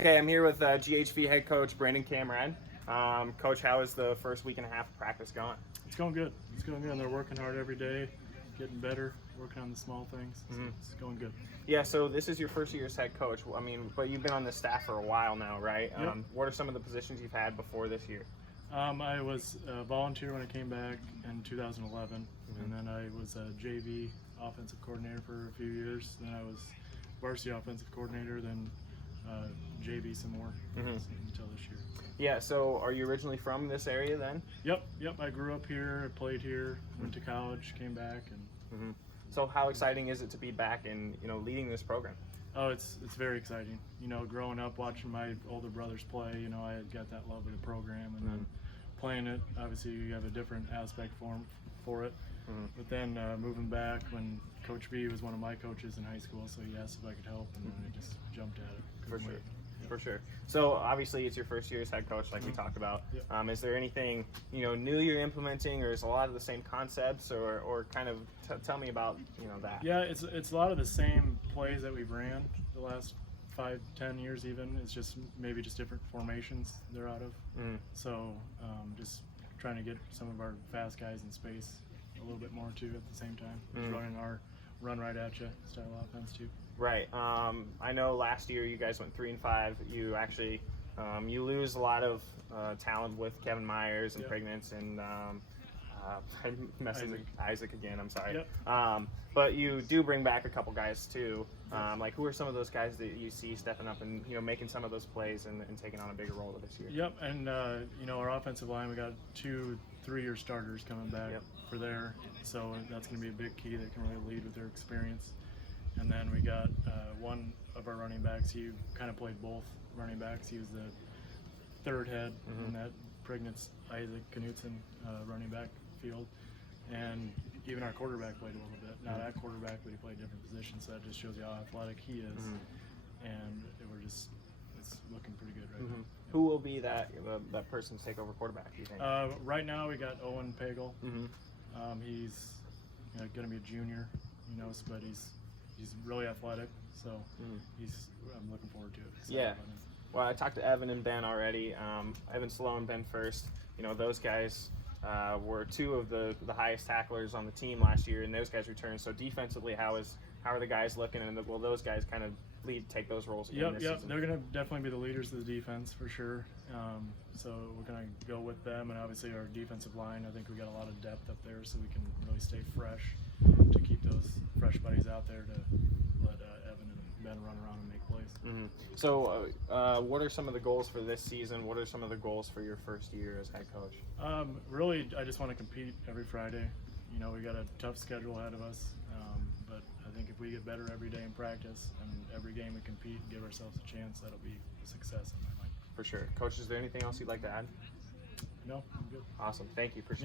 Okay, I'm here with GHV head coach Brandon Kammrad. Coach, how is the first week and a half of practice going? It's going good. It's going good. They're working hard every day, getting better, working on the small things. So it's going good. Yeah, so this is your first year as head coach. I mean, but you've been on the staff for a while now, right? Yep. What are some of the positions you've had before this year? I was a volunteer when I came back in 2011, and then I was a JV offensive coordinator for a few years. Then I was varsity offensive coordinator, then JV some more until this year. Yeah, so are you originally from this area then? Yep. I grew up here, I played here, went to college, came back, and So how exciting is it to be back and leading this program? oh, it's very exciting. Growing up watching my older brothers play, I had got that love of the program, and then playing it, obviously you have a different aspect for it. But then moving back when Coach V was one of my coaches in high school, so he asked if I could help, and then I just jumped at it. For sure. Yep. For sure. So obviously it's your first year as head coach, like we talked about. Yep. Is there anything new you're implementing, or is a lot of the same concepts, or kind of tell me about that? Yeah, it's a lot of the same plays that we've ran the last 5-10 years. Even it's just maybe just different formations they're out of. So just trying to get some of our fast guys in space a little bit more too at the same time. Just running our run right at you style offense too. Right. I know last year you guys went 3-5. You actually you lose a lot of talent with Kevin Myers and Pregnance and I'm messing with Isaac again. I'm sorry. Yep. But you do bring back a couple guys too. Like who are some of those guys that you see stepping up and making some of those plays and taking on a bigger role this year? Yep. And our offensive line, we got 2 3-year starters coming back for there, so that's going to be a big key that can really lead with their experience. And then we got one of our running backs. He kind of played both running backs. He was the third head in that Pregnance Isaac Knutson running back field. And even our quarterback played a little bit. Not at quarterback, but he played different positions. So that just shows you how athletic he is. And it's looking pretty good right now. Who will be that person to take over quarterback, do you think? Right now we got Owen Pagel. He's going to be a junior, but he's really athletic, so I'm looking forward to it. Yeah. Well, I talked to Evan and Ben already. Evan Sloan, Ben First. Those guys were 2 of the highest tacklers on the team last year, and those guys returned. So defensively, how are the guys looking, and will those guys kind of take those roles again this season? They're going to definitely be the leaders of the defense for sure. So we're going to go with them, and obviously our defensive line. I think we got a lot of depth up there, so we can really stay fresh to keep those fresh buddies out there to let Evan and Ben run around and make plays. So what are some of the goals for this season? What are some of the goals for your first year as head coach? Really, I just want to compete every Friday. We got a tough schedule ahead of us, but I think if we get better every day in practice and every game we compete and give ourselves a chance, that'll be a success in my mind. For sure. Coach, is there anything else you'd like to add? No, I'm good. Awesome. Thank you. Appreciate it.